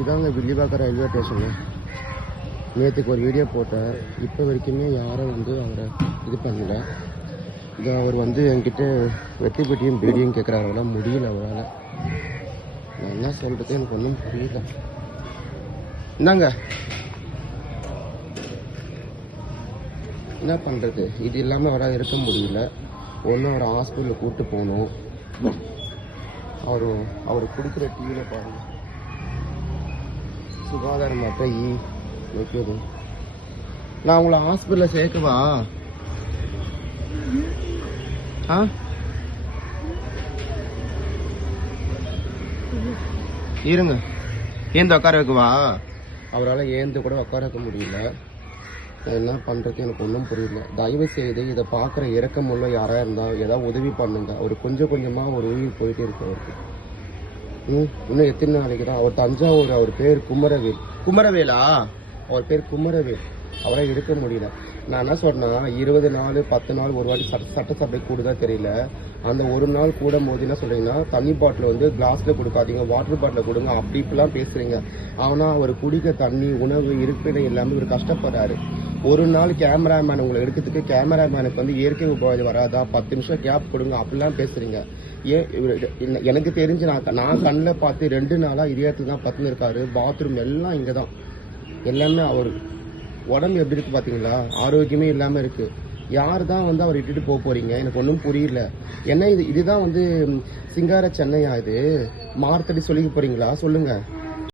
இதாங்க Villivakkam railway station. நேற்றுக்கு ஒரு வீடியோ போட்டேன். இப்போ வரைக்குமே யாரும் வந்து அவரை இது பண்ணல. இது அவர் வந்து என்கிட்ட வெட்டி பெட்டியும் பீடியும் கேட்குறாரு. அவரால் முடியல. அவரால் நான் என்ன சொல்கிறது எனக்கு ஒன்றும் புரியல. என்னங்க என்ன பண்ணுறது? இது இல்லாமல் அவரால் இருக்க முடியல. ஒன்று அவர் ஹாஸ்பிட்டலில் கூப்பிட்டு போகணும். அவர் குடிக்கிற டீயில் பாருங்க சுகாதாரம் மாற்ற வைக்கிறது. நான் உங்களை ஹாஸ்பிட்டலில் சேர்க்கவா? ஆ இருங்க. ஏந்து உட்கார வைக்கவா? அவரால் ஏந்து கூட உட்கார வைக்க முடியல. நான் என்ன பண்ணுறது எனக்கு ஒன்றும் புரியல. தயவு செய்து இதை பார்க்குற இறக்கமுள்ள யாராக இருந்தால் ஏதாவது உதவி பண்ணுங்க. அவர் கொஞ்சம் கொஞ்சமாக ஒரு உயிர் போயிட்டே இருக்கு அவருக்கு. இன்னும் எத்தனை நாளைக்கு தான்? அவர் தஞ்சாவூர். அவர் பேர் குமரவேல். குமரவேலா? அவர் பேர் குமரவேல். அவரை எடுக்க முடியல. நான் என்ன சொன்னா 20 நாள் 10 நாள் ஒரு வாட்டி சட்டசபை கூடுதா தெரியல. அந்த ஒரு நாள் கூடும் போது என்ன சொல்றீங்கன்னா, தண்ணி பாட்டில் வந்து கிளாஸ்ல கொடுக்காதீங்க, வாட்டர் பாட்டில் கொடுங்க, அப்படி இப்பெல்லாம் பேசுறீங்க. ஆனா அவர் குடிக்க தண்ணி, உணவு, இருப்பிடம் எல்லாமே இவர் கஷ்டப்படுறாரு. ஒரு நாள் கேமராமேன் உங்களை எடுக்கிறதுக்கு கேமராமேனுக்கு வந்து இயற்கை உபாதை வராதா, 10 நிமிஷம் கேப் கொடுங்க, அப்படிலாம் பேசுறீங்க. எனக்கு தெரிஞ்சு நான் கண்ணில் பார்த்து 2 நாளா இதயத்துல தான் பத்துன்னு இருக்காரு. பாத்ரூம் எல்லாம் இங்கதான். எல்லாமே அவர் உடம்பு எப்படி இருக்கு பாத்தீங்களா? ஆரோக்கியமே இல்லாம இருக்கு. யாரு தான் வந்து அவர் இட்டுட்டு போறீங்க? எனக்கு ஒன்றும் புரியல. என்ன இதுதான் வந்து சிங்கார சென்னையா? இது மார்த்தடி சொல்லிக்க போறீங்களா? சொல்லுங்க.